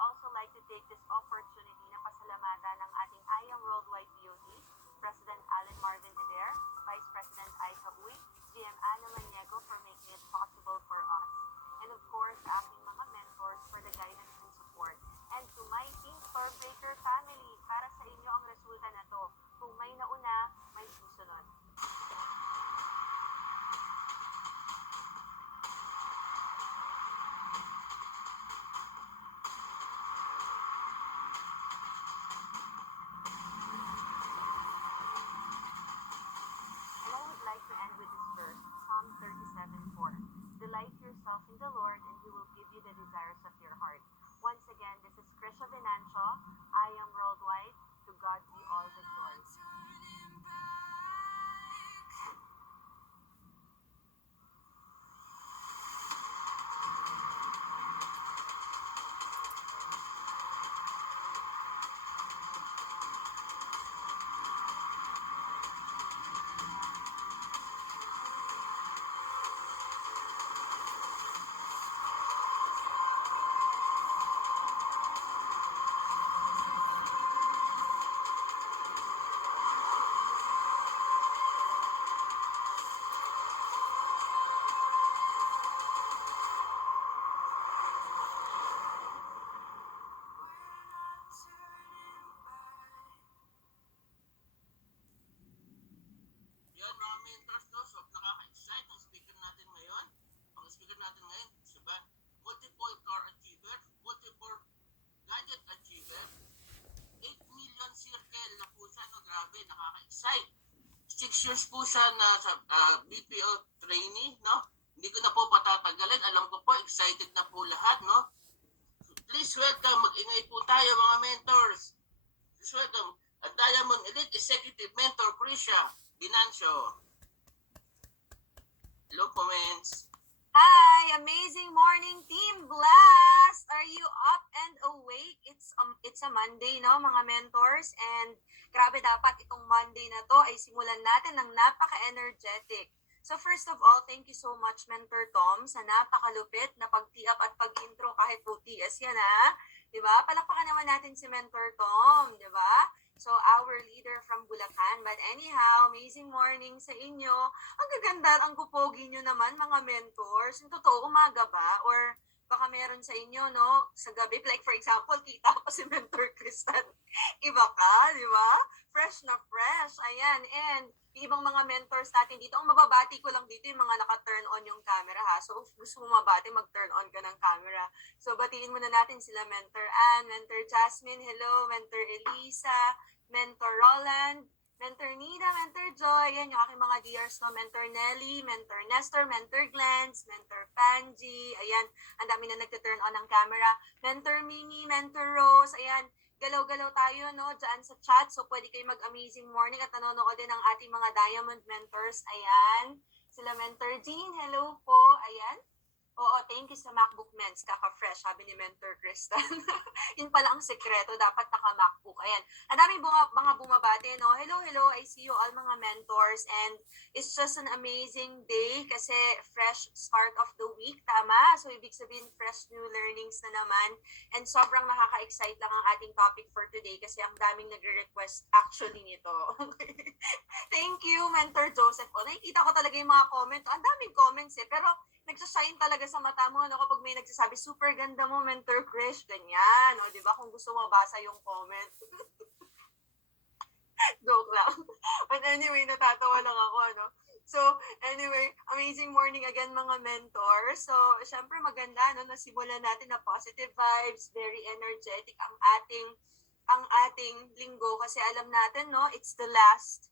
also like to take this opportunity na pasalamatan ng ating IAM Worldwide POD, President Alan Marvin Eder, Vice President Aika Uy, GM Ana Maniego for making it possible for us. And of course, sa aking mga mentors for the guidance and support. And to my Team Stormbreaker family, para sa inyo ang resulta na to. Kung may nauna, may susunod. And I would like to end with this verse, Psalm 37:4. Delight yourself in the Lord, and He will give you the desires of your heart. Once again, this is Krisha Venancio. I am Worldwide. To God be all the glory. Yan mga mentors, no? So, nakaka-excite ang speaker natin ngayon. Ang speaker natin ngayon, diba? Multiple car achiever, multiple gadget achiever, 8 million circle na po siya, no? Grabe, nakaka-excite. 6 years po siya na sa BPO trainee, no? Hindi ko na po patatagalin. Alam ko po, excited na po lahat, no? So, please welcome, mag-ingay po tayo mga mentors. Please welcome, at Diamond Elite Executive Mentor, Krisha Venancio. Hello, comments. Hi! Amazing morning, Team Blast! Are you up and awake? It's a Monday, no, mga mentors? And grabe, dapat itong Monday na to ay simulan natin ng napaka-energetic. So first of all, thank you so much, Mentor Tom, sa napakalupit na pag-tee-up at pag-intro kahit po TS yan, ha? Diba? Palakpakan naman natin si Mentor Tom, diba? So, our leader from Bulacan. But anyhow, amazing morning sa inyo. Ang gaganda, ang kupogi nyo naman, mga mentors. Yung totoo, umaga ba? Or baka meron sa inyo, no? Sa gabi, like for example, kita ko si Mentor Kristan. Iba ka, di ba? Fresh na fresh. Ayan. And yung ibang mga mentors natin dito, ang mababati ko lang dito yung mga naka-turn on yung camera, ha? So, if gusto mo mabati, mag-turn on ka ng camera. So, batiin muna natin sila, Mentor Ann, Mentor Jasmine, hello, Mentor Elisa, Mentor Roland, Mentor Nina, Mentor Joy, yan yung aking mga dears, no? Mentor Nelly, Mentor Nestor, Mentor Glens, Mentor Panji, ayan, ang dami na nagte-turn on ng camera, Mentor Mimi, Mentor Rose, ayan, galaw-galaw tayo, no, dyan sa chat, so pwede kayo mag-amazing morning at nanonood din ng ating mga Diamond Mentors, ayan, sila Mentor Jean, hello po, ayan, oo, thank you sa MacBook Mens, kaka-fresh, sabi ni Mentor Kristan. Yun pala ang sekreto, dapat naka-MacBook. Ayan, ang daming mga bumabate, no? Hello, hello, I see you all mga mentors, and it's just an amazing day kasi fresh start of the week, tama? So, ibig sabihin, fresh new learnings na naman, and sobrang nakaka-excite lang ang ating topic for today kasi ang daming nagre-request actually nito. Thank you, Mentor Joseph. O, nakikita ko talaga yung mga comment. Ang daming comments pero nagsashine talaga sa mata mo, no? Kapag may nagsasabi, super ganda mo, Mentor Krish, ganyan, no? Di ba? Kung gusto mo basa yung comment. Joke lang. But anyway, natatawa lang ako, no? So, anyway, amazing morning again, mga mentors. So, syempre maganda, no? Nasimulan natin na positive vibes, very energetic ang ating linggo kasi alam natin, no? It's the last,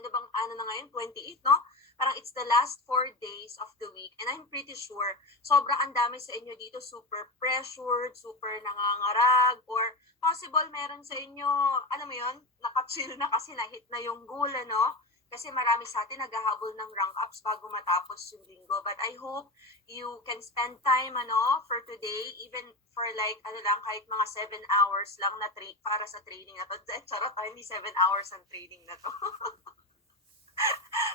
ano na ngayon? 28, no? Parang it's the last 4 days of the week. And I'm pretty sure, sobrang ang dami sa inyo dito, super pressured, super nangangarag, or possible meron sa inyo, alam mo yon, nakachill na kasi na-hit na yung goal, no? Kasi marami sa atin naghahabol ng rank ups bago matapos yung linggo. But I hope you can spend time, for today, even for like, kahit mga 7 hours lang na para sa training na to. Charot, hindi 7 hours ang training na to.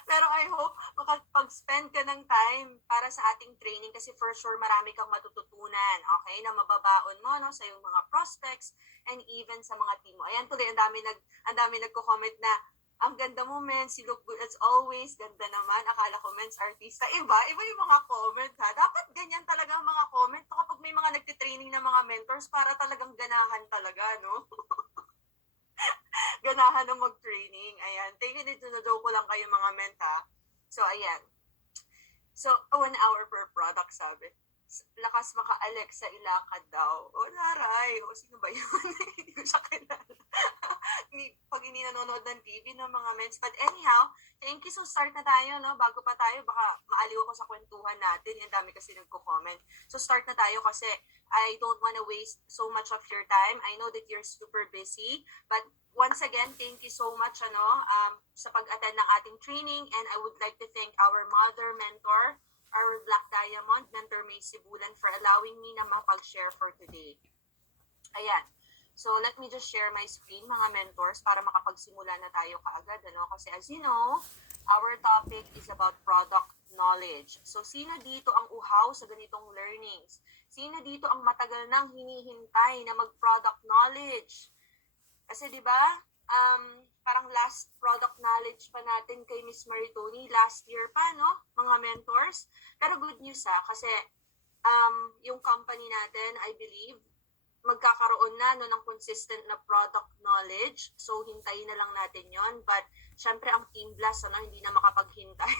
Pero I hope makapag-spend ka ng time para sa ating training kasi for sure marami kang matututunan, okay? Na mababaon mo no sa iyong mga prospects and even sa mga team mo. Ayan tuloy, ang dami nagko-comment na ang ganda mo, men. You look good as always. Ganda naman. Akala ko, men's artista. Iba yung mga comment, ha? Dapat ganyan talaga ang mga comment kapag may mga nagtitraining ng mga mentors para talagang ganahan talaga, no? Ganahan ng mag-training. Ayan. Take it into the joke ko lang kayo mga menta. So, ayan. So, 1 hour per product, sabi. Lakas maka-Alexa ilakad daw. O, naray. O, sino ba yun? Hindi ko siya kilala. Pag hindi nanonood ng TV ng mga mens. But anyhow, thank you. So, start na tayo, no? Bago pa tayo, baka maaliw ako sa kwentuhan natin. Ang dami kasi nagko-comment. So, start na tayo kasi I don't want to waste so much of your time. I know that you're super busy. But once again, thank you so much sa pag-attend ng ating training. And I would like to thank our mother mentor, our Black Diamond, Mentor May Sibulan, for allowing me na mapag-share for today. Ayan. So, let me just share my screen, mga mentors, para makapagsimula na tayo kaagad. Kasi as you know, our topic is about product knowledge. So, sino dito ang uhaw sa ganitong learnings? Sino dito ang matagal nang hinihintay na mag-product knowledge? Kasi di ba, parang last product knowledge pa natin kay Miss Maritoni, last year pa, no? Mga mentors. Pero good news kasi yung company natin, I believe, magkakaroon na ng consistent na product knowledge. So, hintayin na lang natin yon. But, syempre, ang Team Blast, hindi na makapaghintay.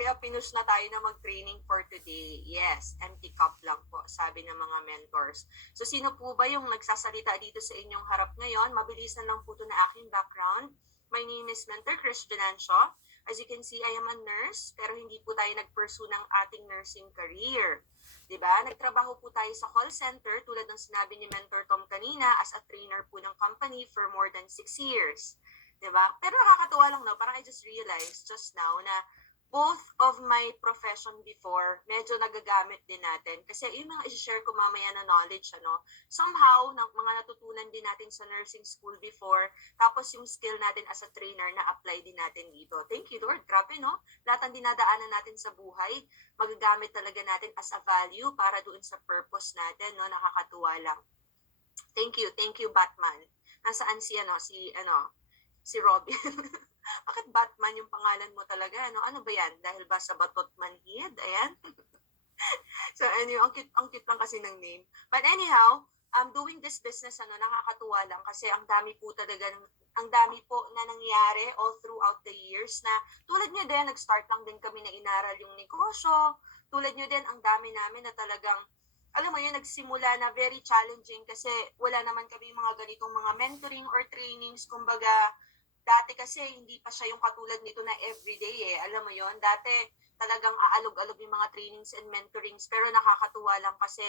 Kaya pinush na tayo na mag-training for today. Yes, empty cup lang po, sabi ng mga mentors. So, sino po ba yung nagsasalita dito sa inyong harap ngayon? Mabilisan lang po ito na aking background. My name is Mentor Chris Financio. As you can see, I am a nurse, pero hindi po tayo nag-pursue ng ating nursing career. Diba? Nagtrabaho po tayo sa call center tulad ng sinabi ni Mentor Tom kanina as a trainer po ng company for more than 6 years. Diba? Pero nakakatuwa lang, no? Parang I just realized just now na both of my profession before, medyo nagagamit din natin. Kasi yung mga i-share ko mamaya na knowledge, somehow, mga natutunan din natin sa nursing school before, tapos yung skill natin as a trainer na apply din natin dito. Thank you, Lord. Grabe, no? Lahat ng dinadaanan natin sa buhay, magagamit talaga natin as a value para doon sa purpose natin, no? Nakakatuwa lang. Thank you, Batman. Nasaan si Robin? Bakit Batman yung pangalan mo talaga? Ano ba yan? Dahil ba sa batot manhid? Ayan. So anyway, ang cute lang kasi ng name. But anyhow, doing this business, nakakatuwa lang kasi ang dami po na nangyari all throughout the years na tulad nyo din, nag-start lang din kami na inaral yung negosyo. Tulad nyo din, ang dami namin na talagang alam mo yun, nagsimula na very challenging kasi wala naman kami mga ganitong mga mentoring or trainings. Kumbaga, dati kasi hindi pa siya yung katulad nito na everyday Alam mo yon, dati talagang aalog-alog yung mga trainings and mentorings. Pero nakakatuwa lang kasi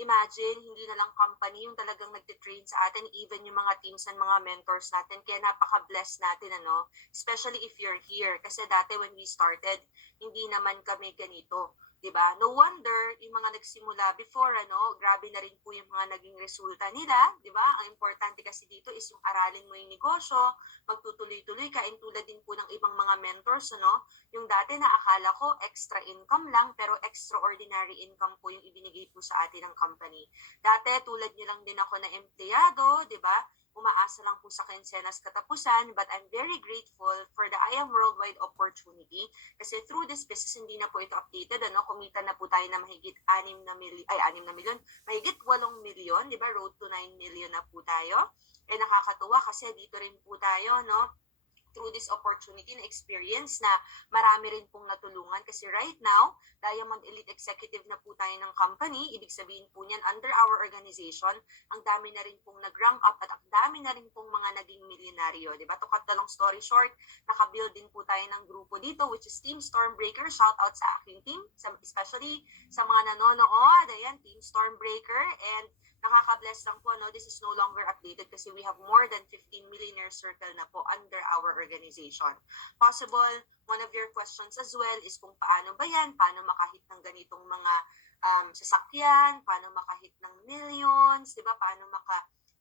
imagine, hindi na lang company yung talagang nagtitrain sa atin, even yung mga teams and mga mentors natin. Kaya napaka-blessed natin, especially if you're here. Kasi dati when we started, hindi naman kami ganito. Diba? No wonder, yung mga nagsimula before, grabe na rin po yung mga naging resulta nila, diba? Ang importante kasi dito is yung aralin mo yung negosyo, magtutuloy-tuloy ka, and tulad din po ng ibang mga mentors, yung dati na akala ko extra income lang, pero extraordinary income po yung ibinigay po sa atin ng company. Dati, tulad nyo lang din ako na empleyado, diba? Umaasa lang po sa kinsenas katapusan, but I'm very grateful for the I Am Worldwide opportunity kasi through this business hindi na po ito updated, kumita na po tayo na mahigit 6 milyon, mahigit 8 milyon, di ba? Road to 9 million na po tayo. Nakakatuwa kasi dito rin po tayo, through this opportunity na experience na marami rin pong natulungan kasi right now, Diamond Elite Executive na po tayo ng company. Ibig sabihin po niyan, under our organization, ang dami na rin pong nag-rank up at ang dami na rin pong mga naging milyonaryo. Diba? To cut the long story short, nakabuild din po tayo ng grupo dito which is Team Stormbreaker. Shout out sa aking team, especially sa mga nanonood. Ayan, Team Stormbreaker. And nakaka-bless lang po, this is no longer updated kasi we have more than 15 millionaire circle na po under our organization. Possible, one of your questions as well is kung paano ba yan, paano makahit ng ganitong mga sasakyan, paano makahit ng millions, di ba? Paano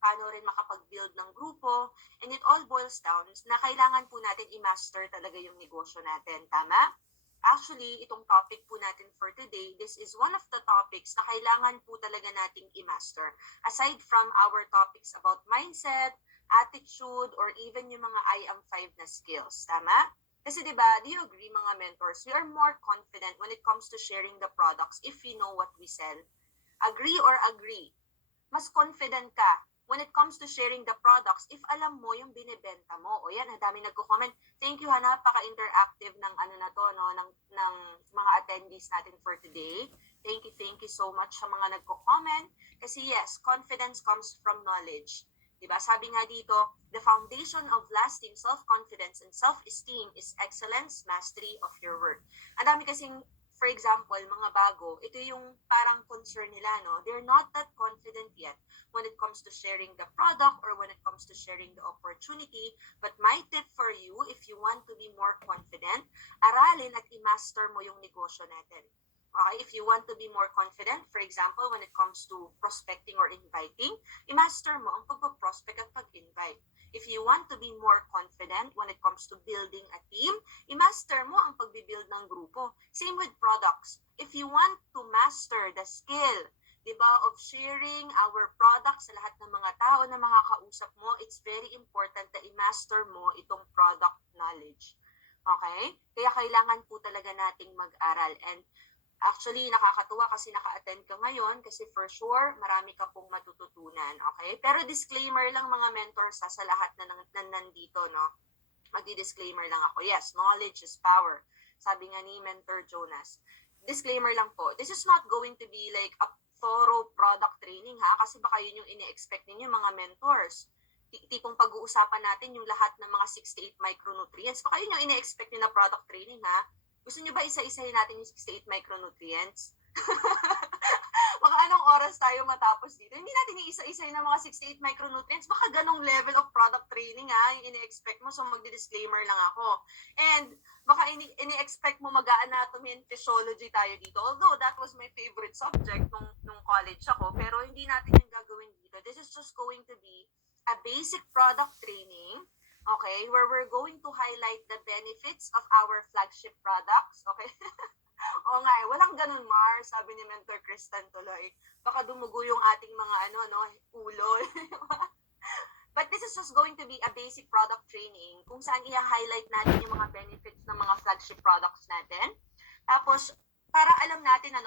paano rin makapag-build ng grupo, and it all boils down na kailangan po natin i-master talaga yung negosyo natin. Tama? Actually, itong topic po natin for today, this is one of the topics na kailangan po talaga nating i-master. Aside from our topics about mindset, attitude, or even yung mga I am 5 na skills. Tama? Kasi diba, do you agree mga mentors, we are more confident when it comes to sharing the products if we know what we sell. Agree or agree? Mas confident ka when it comes to sharing the products if alam mo yung binebenta mo. O yan, ang dami nagko-comment. Thank you, napaka-interactive ng ano na to, no, ng mga attendees natin for today. Thank you so much sa mga nagko-comment. Kasi yes, confidence comes from knowledge. Diba? Sabi nga dito, the foundation of lasting self-confidence and self-esteem is excellence, mastery of your work. Ang dami kasing, for example, mga bago, ito yung parang concern nila, no? They're not that confident yet when it comes to sharing the product or when it comes to sharing the opportunity. But my tip for you, if you want to be more confident, aralin at i-master mo yung negosyo natin. Okay, if you want to be more confident, for example, when it comes to prospecting or inviting, i-master mo ang pagpo-prospect at pag-invite. If you want to be more confident when it comes to building a team, i-master mo ang pagbibuild ng grupo. Same with products. If you want to master the skill, diba, of sharing our products sa lahat ng mga tao na makakausap mo, it's very important na i-master mo itong product knowledge. Okay? Kaya kailangan po talaga nating mag-aral. And actually, nakakatuwa kasi naka-attend ka ngayon kasi for sure, marami ka pong matututunan, okay? Pero disclaimer lang mga mentors sa lahat na nandito, no? Magdi-disclaimer lang ako. Yes, knowledge is power. Sabi nga ni Mentor Jonas. Disclaimer lang po, this is not going to be like a thorough product training, ha? Kasi baka yun yung ini-expect ninyo mga mentors. Tipong pag-uusapan natin yung lahat ng mga 6 to 8 micronutrients. Baka yun yung ini-expect nyo na product training, ha? Gusto nyo ba isa-isahin natin yung 6 to 8 micronutrients? Baka anong oras tayo matapos dito? Hindi natin iisa-isahin ng mga 6 to 8 micronutrients. Baka ganong level of product training, ha? Yung ini-expect mo. So, magdi-disclaimer lang ako. And baka ini-expect mo mag-anatomy and physiology tayo dito. Although, that was my favorite subject nung college ako. Pero hindi natin yung gagawin dito. This is just going to be a basic product training, okay, where we're going to highlight the benefits of our flagship products, okay? Oo nga walang ganun, Mars, sabi ni Mentor Kristen tuloy. Baka dumugo yung ating mga ulo. But this is just going to be a basic product training kung saan i-highlight natin yung mga benefits ng mga flagship products natin. Tapos, para alam natin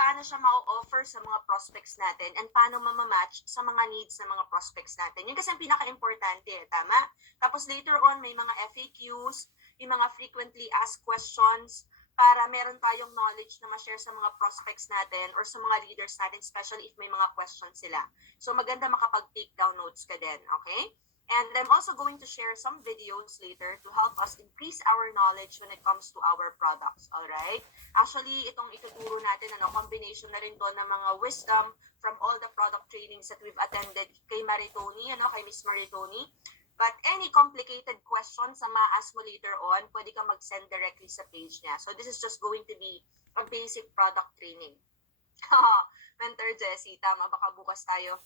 paano siya ma-offer sa mga prospects natin and paano mamamatch sa mga needs ng mga prospects natin. Yun kasi ang pinaka-importante, tama? Tapos later on, may mga FAQs, may mga frequently asked questions para meron tayong knowledge na ma-share sa mga prospects natin or sa mga leaders natin, especially if may mga questions sila. So maganda makapag-take down notes ka din, okay? And I'm also going to share some videos later to help us increase our knowledge when it comes to our products, alright? Actually, itong ituturo natin, combination na rin to ng mga wisdom from all the product trainings that we've attended kay Maritoni, kay Miss Maritoni. But any complicated questions na ma-ask mo later on, pwede ka mag-send directly sa page niya. So this is just going to be a basic product training. Mentor Jessie, tama, baka bukas tayo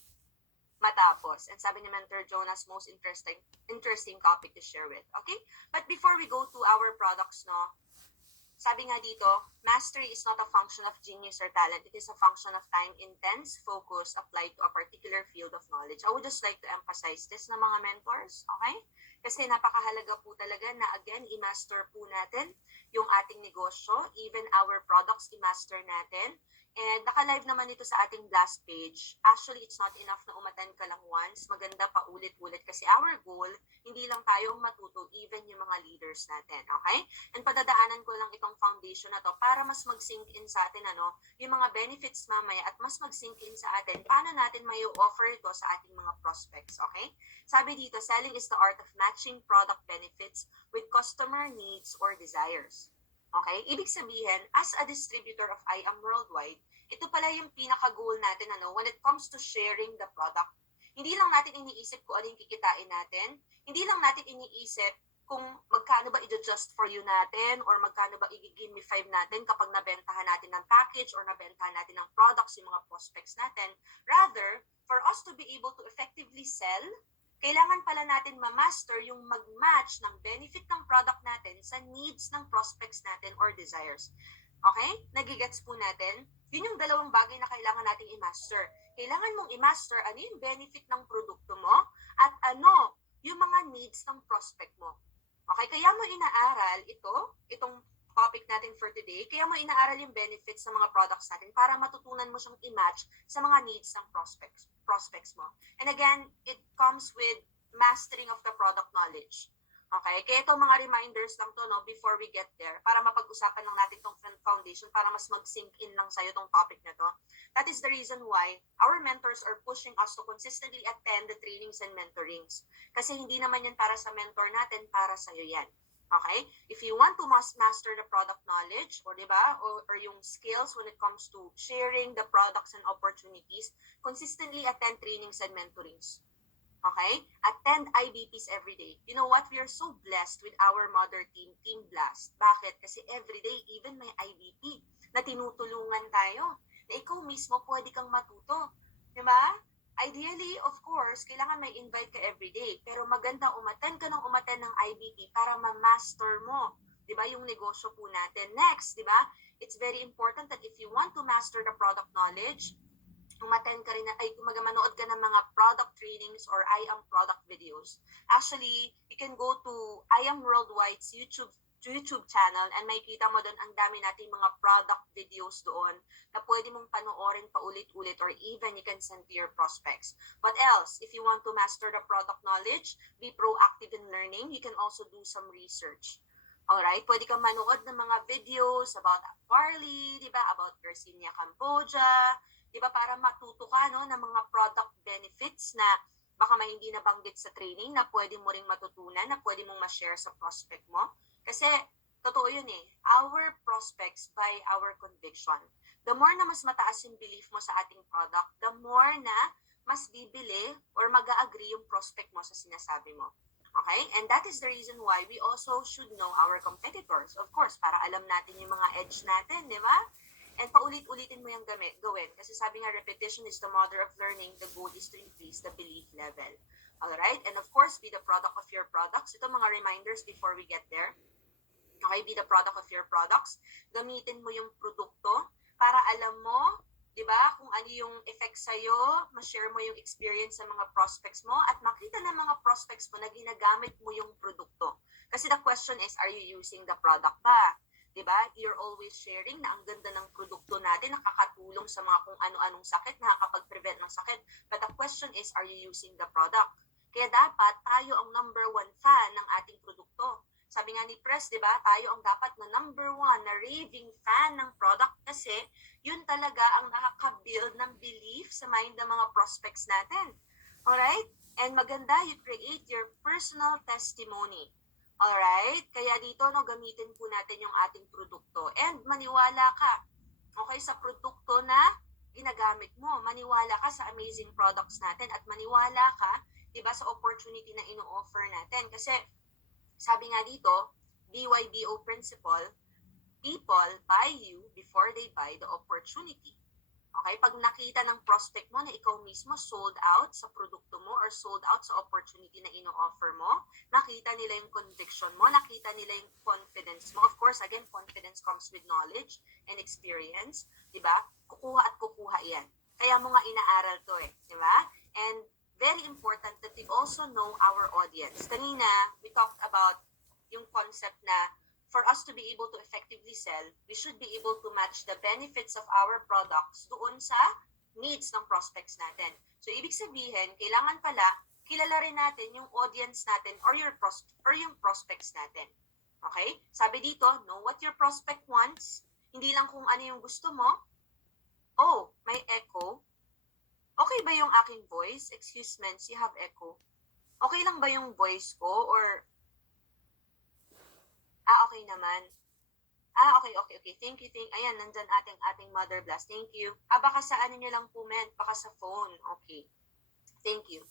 matapos. And sabi ni Mentor Jonas, most interesting topic to share with. Okay? But before we go to our products, sabi nga dito, mastery is not a function of genius or talent. It is a function of time, intense focus applied to a particular field of knowledge. I would just like to emphasize this na mga mentors, okay? Kasi napakahalaga po talaga na again, i-master po natin yung ating negosyo, even our products, i-master natin. And naka-live naman ito sa ating blast page. Actually, it's not enough na umattend ka lang once. Maganda pa ulit-ulit kasi our goal, hindi lang tayo matuto, even yung mga leaders natin. Okay? And padadaanan ko lang itong foundation na to para mas mag-sink in sa atin, yung mga benefits mamaya at mas mag-sink in sa atin, paano natin may offer ito sa ating mga prospects. Okay? Sabi dito, selling is the art of matching product benefits with customer needs or desires. Okay? Ibig sabihin, as a distributor of I Am Worldwide, ito pala yung pinaka-goal natin when it comes to sharing the product. Hindi lang natin iniisip kung ano yung kikitain natin. Hindi lang natin iniisip kung magkano ba i-adjust for you natin or magkano ba i-gamify natin kapag nabentahan natin ng package or nabentahan natin ng products yung mga prospects natin. Rather, for us to be able to effectively sell, kailangan pala natin ma-master yung mag-match ng benefit ng product natin sa needs ng prospects natin or desires. Okay? Nagigets po natin? Yun yung dalawang bagay na kailangan nating i-master. Kailangan mong i-master ano yung benefit ng produkto mo at ano yung mga needs ng prospect mo. Okay, kaya mo inaaral itong topic natin for today, kaya mo inaaral yung benefits ng mga products natin para matutunan mo siyang i-match sa mga needs ng prospects mo. And again, it comes with mastering of the product knowledge. Okay, kaya itong mga reminders lang to, no, before we get there, para mapag-usapan lang natin itong foundation, para mas mag-sink in lang sa'yo itong topic na to. That is the reason why our mentors are pushing us to consistently attend the trainings and mentorings. Kasi hindi naman yan para sa mentor natin, para sa'yo yan. Okay? If you want to master the product knowledge, or diba, or yung skills when it comes to sharing the products and opportunities, consistently attend trainings and mentorings. Okay? Attend IBPs every day. You know what? We are so blessed with our mother team, Team Blast. Bakit? Kasi every day, even may IBP na tinutulungan tayo. Na ikaw mismo pwede kang matuto. Diba? Ideally, of course, kailangan may invite ka every day. Pero maganda umattend ka ng IBP para ma-master mo. Diba? Yung negosyo po natin. Next, diba? It's very important that if you want to master the product knowledge, umattend ka rin, manood ka ng mga product trainings or I Am Product videos. Actually, you can go to I Am Worldwide's YouTube channel and makikita mo doon ang dami nating mga product videos doon na pwede mong panoorin paulit-ulit or even you can send to your prospects. What else? If you want to master the product knowledge, be proactive in learning, you can also do some research. Alright, pwede kang manood ng mga videos about barley, di ba? About Garcinia Cambogia, di ba? Para matuto ka, no, ng mga product benefits na baka may hindi nabanggit sa training na pwede mo ring matutunan, na pwede mong ma-share sa prospect mo. Kasi, totoo yun eh. Our prospects by our conviction. The more na mas mataas yung belief mo sa ating product, the more na mas bibili or mag-a-agree yung prospect mo sa sinasabi mo. Okay? And that is the reason why we also should know our competitors. Of course, para alam natin yung mga edge natin, di ba? And paulit-ulitin mo yung gawin. Kasi sabi nga, repetition is the mother of learning. The goal is to increase the belief level. Alright? And of course, be the product of your products. Ito mga reminders before we get there. Okay? Be the product of your products. Gamitin mo yung produkto para alam mo, di ba, kung ano yung effect sa'yo, ma-share mo yung experience sa mga prospects mo, at makita ng mga prospects mo na ginagamit mo yung produkto. Kasi the question is, are you using the product ba? Diba? You're always sharing na ang ganda ng produkto natin, nakakatulong sa mga kung ano-anong sakit, nakakapag-prevent ng sakit. But the question is, are you using the product? Kaya dapat tayo ang number 1 fan ng ating produkto. Sabi nga ni Press, diba? Tayo ang dapat na number 1 na raving fan ng product kasi yun talaga ang nakaka-build ng belief sa mind ng mga prospects natin. Alright? And maganda, you create your personal testimony. Alright? Kaya dito, no, gamitin po natin yung ating produkto. And maniwala ka, okay, sa produkto na ginagamit mo. Maniwala ka sa amazing products natin at maniwala ka, diba, sa opportunity na ino-offer natin. Kasi, sabi nga dito, BYBO principle, people buy you before they buy the opportunity. Okay? Pag nakita ng prospect mo na ikaw mismo sold out sa produkto mo or sold out sa opportunity na ino-offer mo, nakita nila yung conviction mo, nakita nila yung confidence mo. Of course, again, confidence comes with knowledge and experience. Diba? Kukuha at kukuha yan. Kaya mo nga inaaral to eh. Diba? And very important that we also know our audience. Kanina, we talked about yung concept na for us to be able to effectively sell, we should be able to match the benefits of our products doon sa needs ng prospects natin. So, ibig sabihin, kailangan pala, kilala rin natin yung audience natin or yung prospects natin. Okay? Sabi dito, know what your prospect wants. Hindi lang kung ano yung gusto mo. Oh, may echo. Okay ba yung aking voice? Excuse me, you have echo. Okay lang ba yung voice ko or okay naman. Okay. Thank you. Ayan, nandyan ating Mother Blast. Thank you. Baka sa ano nyo lang po, men. Baka sa phone. Okay. Thank you.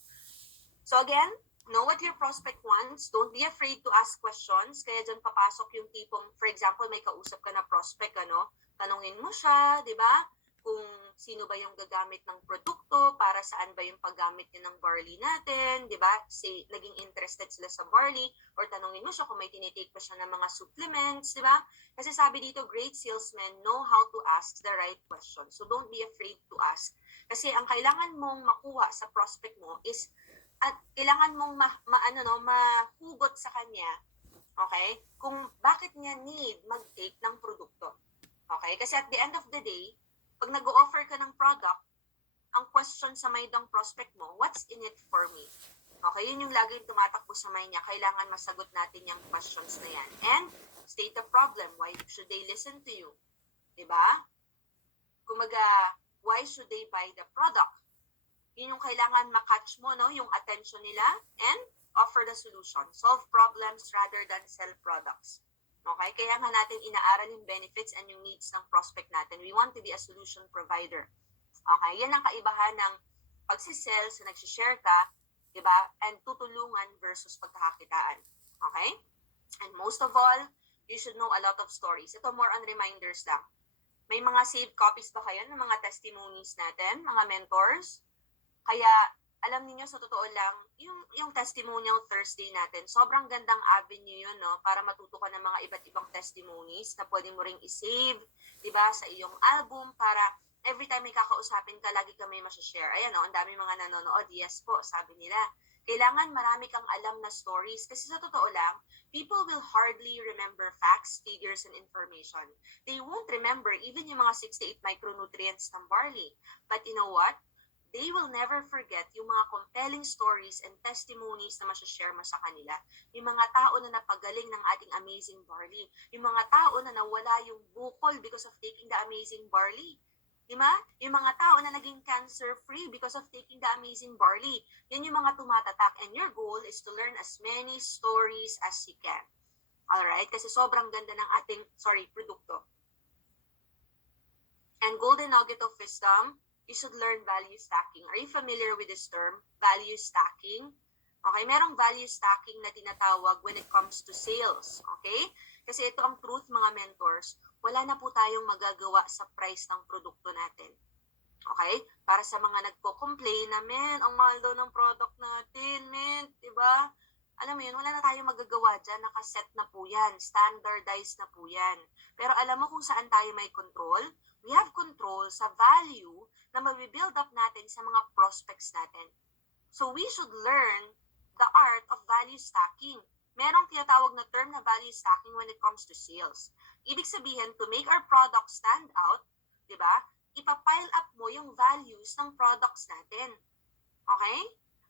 So again, know what your prospect wants. Don't be afraid to ask questions. Kaya dyan papasok yung tipong, for example, may kausap ka na prospect, tanungin mo siya, di ba? Kung sino ba yung gagamit ng produkto, para saan ba yung paggamit niya ng barley natin, di ba? Say, naging interested sila sa barley, or tanungin mo siya kung may tinitake pa siya ng mga supplements, di ba? Kasi sabi dito, great salesmen know how to ask the right question. So don't be afraid to ask. Kasi ang kailangan mong makuha sa prospect mo is at kailangan mong mahugot sa kanya, okay? Kung bakit niya need mag-take ng produkto. Okay? Kasi at the end of the day, pag nag-o-offer ka ng product, ang question sa mind ng prospect mo, what's in it for me? Okay? Yun yung laging tumatakbo sa mind niya. Kailangan masagot natin yung questions na yan. And state the problem. Why should they listen to you? Diba? Kumaga, why should they buy the product? Yun yung kailangan makatch mo, yung attention nila, and offer the solution. Solve problems rather than sell products. Okay? Kaya nga natin inaaral yung benefits and yung needs ng prospect natin. We want to be a solution provider. Okay? Yan ang kaibahan ng pagsisell, so nagsishare ka, diba? And tutulungan versus pagkakakitaan. Okay? And most of all, you should know a lot of stories. Ito more on reminders lang. May mga saved copies ba kayo ng mga testimonies natin, mga mentors? Kaya, alam niyo sa totoo lang, yung testimonial Thursday natin, sobrang gandang avenue yun, para matuto ka ng mga iba't ibang testimonies na pwede mo ring i-save, diba, sa iyong album, para every time may kakausapin ka, lagi ka may masashare. Ayan, ang dami mga nanonood. Yes po, sabi nila. Kailangan marami kang alam na stories kasi sa totoo lang, people will hardly remember facts, figures, and information. They won't remember even yung mga 68 micronutrients ng barley. But you know what? They will never forget yung mga compelling stories and testimonies na masashare mo sa kanila. Yung mga tao na napagaling ng ating amazing barley. Yung mga tao na nawala yung bukol because of taking the amazing barley. Diba? Yung mga tao na naging cancer-free because of taking the amazing barley. Yan yung mga tumatatak. And your goal is to learn as many stories as you can. Alright? Kasi sobrang ganda ng ating, produkto. And golden nugget of wisdom, you should learn value stacking. Are you familiar with this term? Value stacking? Okay, merong value stacking na tinatawag when it comes to sales. Okay? Kasi ito ang truth, mga mentors. Wala na po tayong magagawa sa price ng produkto natin. Okay? Para sa mga nagpo-complain na, ang mahal daw ng product natin, diba? Alam mo yun, wala na tayong magagawa dyan. Nakaset na po yan. Standardized na po yan. Pero alam mo kung saan tayo may control? We have control sa value na mabibuild up natin sa mga prospects natin. So we should learn the art of value stacking. Merong tinatawag na term na value stacking when it comes to sales. Ibig sabihin, to make our product stand out, di ba, ipapile up mo yung values ng products natin. Okay?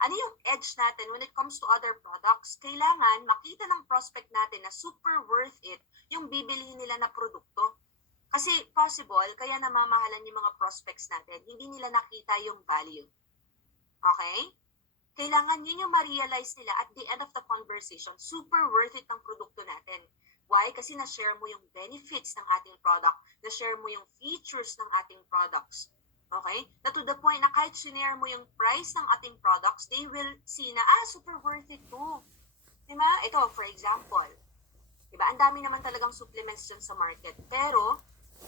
Ano yung edge natin when it comes to other products? Kailangan makita ng prospect natin na super worth it yung bibilihin nila na produkto. Kasi possible, kaya namamahalan yung mga prospects natin, hindi nila nakita yung value. Okay? Kailangan yun yung ma-realize nila at the end of the conversation, super worth it ang produkto natin. Why? Kasi na-share mo yung benefits ng ating product, na-share mo yung features ng ating products. Okay? Na to the point na kahit sinare mo yung price ng ating products, they will see na, super worth it too. Diba? Ito, for example, diba? Ang dami naman talagang supplements dyan sa market. Pero,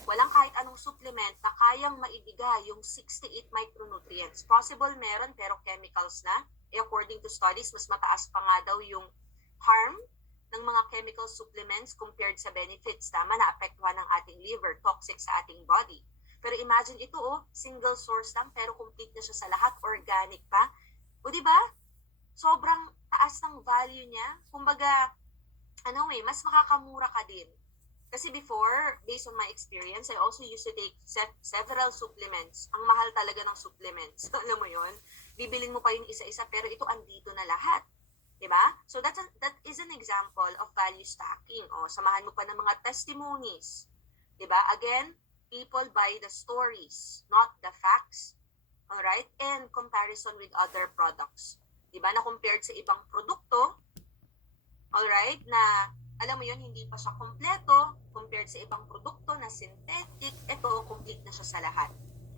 walang kahit anong supplement na kayang maibigay yung 68 micronutrients. Possible meron, pero chemicals na. According to studies, mas mataas pa nga daw yung harm ng mga chemical supplements compared sa benefits. Tama, na apektuhan ng ating liver, toxic sa ating body. Pero imagine ito, single source lang, pero complete na siya sa lahat, organic pa. O diba? Sobrang taas ng value niya. Kumbaga, mas makakamura ka din. Kasi before, based on my experience, I also used to take several supplements. Ang mahal talaga ng supplements. Alam mo yon? Bibilin mo pa yung isa-isa, pero ito andito na lahat. Diba? So that is an example of value stacking. Samahan mo pa ng mga testimonies. Diba? Again, people buy the stories, not the facts. Alright? And comparison with other products. Diba? Na compared sa ibang produkto, alright, na alam mo yun, hindi pa siya kompleto compared sa ibang produkto na synthetic, ito, complete na siya sa lahat.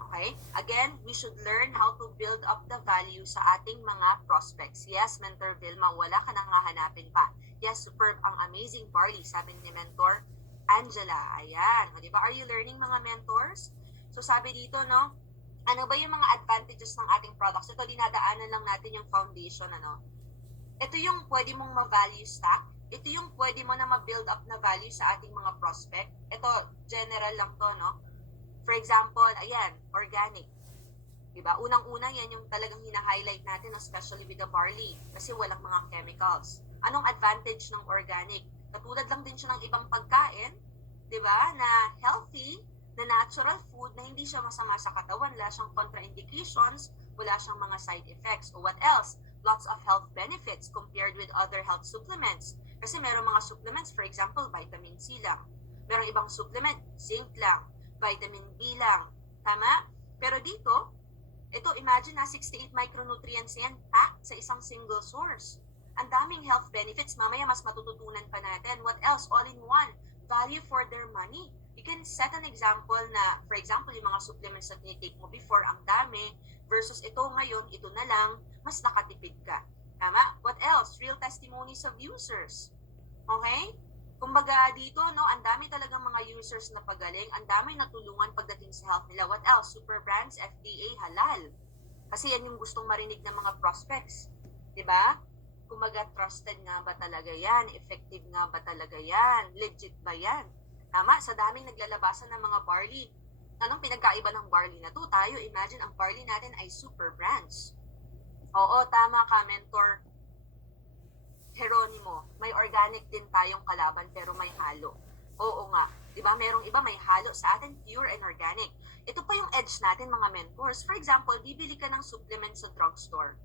Okay? Again, we should learn how to build up the value sa ating mga prospects. Yes, Mentor Vilma, wala ka nang hahanapin pa. Yes, superb, ang amazing Barley, sabi ni Mentor Angela. Ayan. O, diba? Are you learning, mga mentors? So, sabi dito, no? Ano ba yung mga advantages ng ating products? Ito, dinadaanan lang natin yung foundation, ano? Ito yung pwede mong ma-value stack. Ito yung pwede mo na ma-build up na value sa ating mga prospect. Ito, general lang to, no? For example, ayan, organic. Diba? Unang-una, yan yung talagang hina-highlight natin, especially with the barley, kasi walang mga chemicals. Anong advantage ng organic? Katulad lang din siya ng ibang pagkain, diba? Na healthy, na natural food, na hindi siya masama sa katawan, wala siyang contraindications, wala siyang mga side effects. O what else? Lots of health benefits compared with other health supplements. Kasi meron mga supplements, for example, vitamin C lang. Merong ibang supplement, zinc lang, vitamin B lang. Tama? Pero dito, ito, imagine na 68 micronutrients yan packed sa isang single source. Ang daming health benefits. Mamaya mas matututunan pa natin. What else? All in one. Value for their money. You can set an example na, for example, yung mga supplements na tinitake mo before, ang dami, versus ito ngayon, ito na lang, mas nakatipid ka. Tama? What else? Real testimonies of users. Okay? Kumbaga dito, no, ang dami talagang mga users na pagaling, ang dami natulungan pagdating sa health nila. What else? Super brands, FDA, halal. Kasi yan yung gustong marinig ng mga prospects. Diba? Kumbaga, trusted nga ba talaga yan? Effective nga ba talaga yan? Legit ba yan? Tama? Sa daming naglalabasan ng mga barley. Anong pinagkaiba ng barley na to? Tayo, imagine, ang barley natin ay super brands. Oo, tama ka, Mentor Geronimo, may organic din tayong kalaban pero may halo. Oo nga, di ba? Merong iba may halo, sa atin pure and organic. Ito pa yung edge natin, mga mentors. For example, bibili ka ng supplement sa drugstore.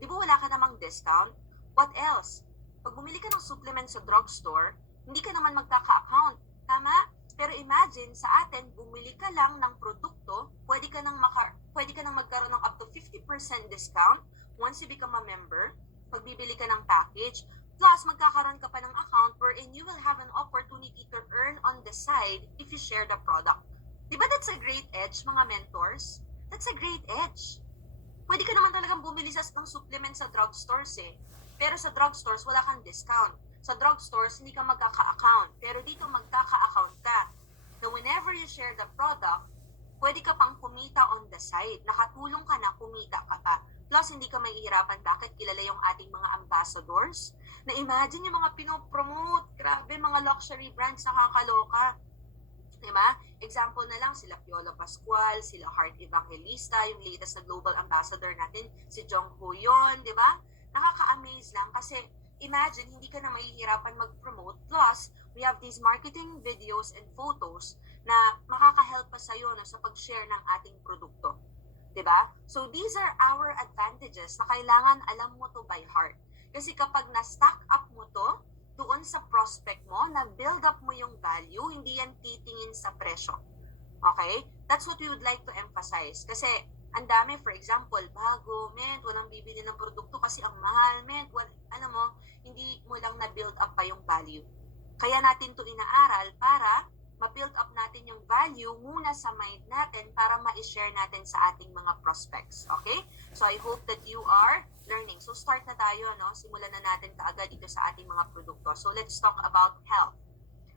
Di ba wala ka namang discount? What else? Pag bumili ka ng supplement sa drugstore, hindi ka naman magkaka-account. Tama? Pero imagine, sa atin, bumili ka lang ng produkto, pwede ka nang magkaroon ng up to 50% discount once you become a member, pag bibili ka ng package, plus magkakaroon ka pa ng account wherein you will have an opportunity to earn on the side if you share the product. Diba that's a great edge, mga mentors? That's a great edge. Pwede ka naman talagang bumili ng supplement sa drugstores eh. Pero sa drugstores, wala kang discount. Sa drugstores, hindi ka magkaka-account. Pero dito, magkaka-account ka. Na whenever you share the product, pwede ka pang kumita on the side. Nakatulong ka na, kumita ka pa. Plus, hindi ka mahihirapan. Bakit? Kilala yung ating mga ambassadors. Na imagine yung mga pinopromote. Grabe, mga luxury brands, nakakaloka. Diba? Example na lang, sila Piolo Pascual, sila Heart Evangelista, yung latest na global ambassador natin, si Jong Ho Yon, diba? Nakaka-amaze lang kasi imagine, hindi ka na mahihirapan mag-promote. Plus, we have these marketing videos and photos na makaka-help pa sa'yo na sa pag-share ng ating produkto. Diba? So, these are our advantages na kailangan alam mo to by heart. Kasi kapag na-stack up mo to, doon sa prospect mo, na-build up mo yung value, hindi yan titingin sa presyo. Okay? That's what we would like to emphasize. Kasi, ang dami, for example, bago, walang bibili ng produkto kasi ang mahal, hindi mo lang na-build up pa yung value. Kaya natin to inaaral para ma-build up natin yung value muna sa mind natin para ma-share natin sa ating mga prospects. Okay? So, I hope that you are learning. So, start na tayo, no? Simulan na natin kaagad dito sa ating mga produkto. So, let's talk about health.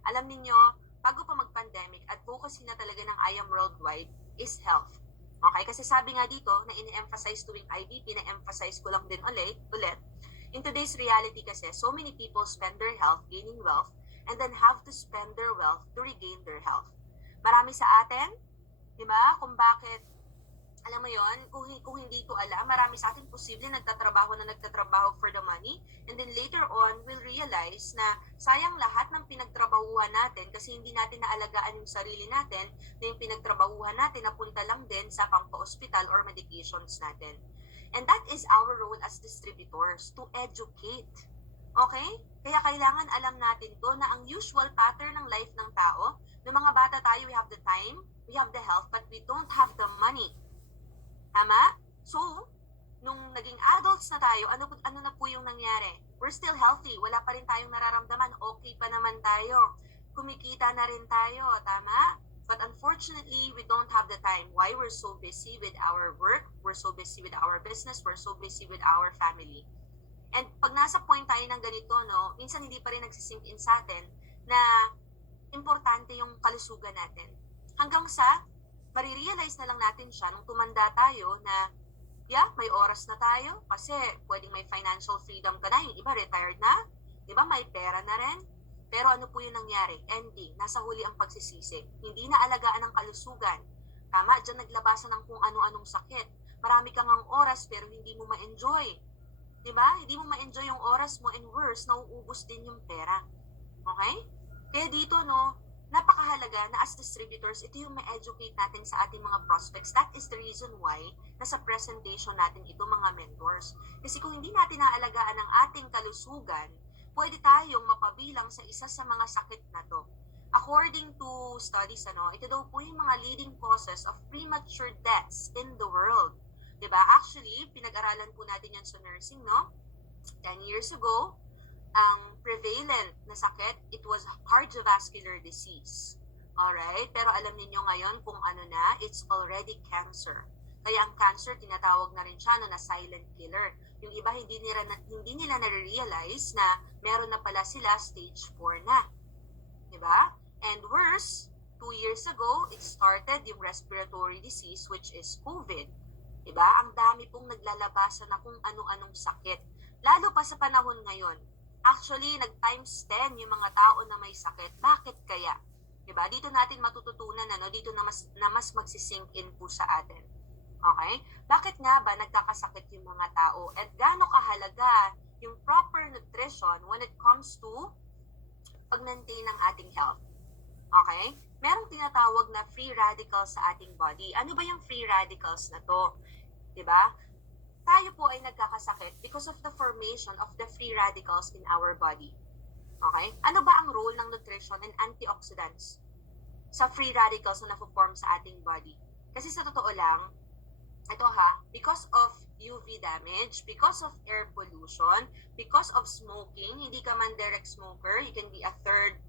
Alam niyo, bago pa mag-pandemic, advocacy na talaga ng I Am Worldwide is health. Okay? Kasi sabi nga dito, na in-emphasize tuwing IBP, na-emphasize ko lang din ulit. In today's reality kasi, so many people spend their health gaining wealth and then have to spend their wealth to regain their health. Marami sa atin, di ba, kung bakit, alam mo yon, kung hindi ito alam, marami sa atin posible nagtatrabaho for the money, and then later on, we'll realize na sayang lahat ng pinagtrabahuhan natin kasi hindi natin naalagaan yung sarili natin, na yung pinagtrabahuhan natin napunta lang din sa pampa-hospital or medications natin. And that is our role as distributors, to educate. Okay? Kaya kailangan alam natin to na ang usual pattern ng life ng tao, ng mga bata tayo, we have the time, we have the health, but we don't have the money. Tama? So, nung naging adults na tayo, ano na po yung nangyari? We're still healthy, wala pa rin tayong nararamdaman, okay pa naman tayo, kumikita na rin tayo, tama? But unfortunately, we don't have the time. Why? We're so busy with our work, we're so busy with our business, we're so busy with our family. And pag nasa point tayo ng ganito, no, minsan hindi pa rin nagsisink in sa atin na importante yung kalusugan natin. Hanggang sa marirealize na lang natin siya nung tumanda tayo na yeah, may oras na tayo kasi pwedeng may financial freedom ka na, yung iba retired na, di ba, may pera na rin. Pero ano po yung nangyari? Ending, nasa huli ang pagsisisi. Hindi na alagaan ang kalusugan. Tama, dyan naglabasan ng kung ano-anong sakit. Marami kang ang oras pero hindi mo ma-enjoy. Di ba? Hindi mo ma-enjoy yung oras mo and worse, nauubos din yung pera. Okay? Kaya dito, no, napakahalaga na as distributors, ito yung ma-educate natin sa ating mga prospects. That is the reason why nasa presentation natin ito mga mentors. Kasi kung hindi natin naalagaan ang ating kalusugan, pwede tayong mapabilang sa isa sa mga sakit na to. According to studies, ito daw po yung mga leading causes of premature deaths in the world. Diba? Actually, pinag-aralan po natin yan sa nursing, no? 10 years ago, ang prevalent na sakit, it was cardiovascular disease. Alright? Pero alam niyo ngayon kung ano na, it's already cancer. Kaya ang cancer, tinatawag na rin siya na silent killer. Yung iba, hindi nila na-realize na meron na pala sila stage 4 na. Diba? And worse, 2 years ago, it started yung respiratory disease, which is COVID. Diba? Ang dami pong naglalabasan na kung ano-anong sakit. Lalo pa sa panahon ngayon. Actually, nag-times 10 yung mga tao na may sakit. Bakit kaya? Diba? Dito natin matututunan, dito na mas magsisink in po sa atin. Okay? Bakit nga ba nagkakasakit yung mga tao? At gaano kahalaga yung proper nutrition when it comes to pag-maintain ng ating health? Okay? Merong tinatawag na free radicals sa ating body. Ano ba yung free radicals na to? Diba? Tayo po ay nagkakasakit because of the formation of the free radicals in our body. Okay? Ano ba ang role ng nutrition and antioxidants sa free radicals na na-form sa ating body? Kasi sa totoo lang, ito because of UV damage, because of air pollution, because of smoking, hindi ka man direct smoker, you can be a third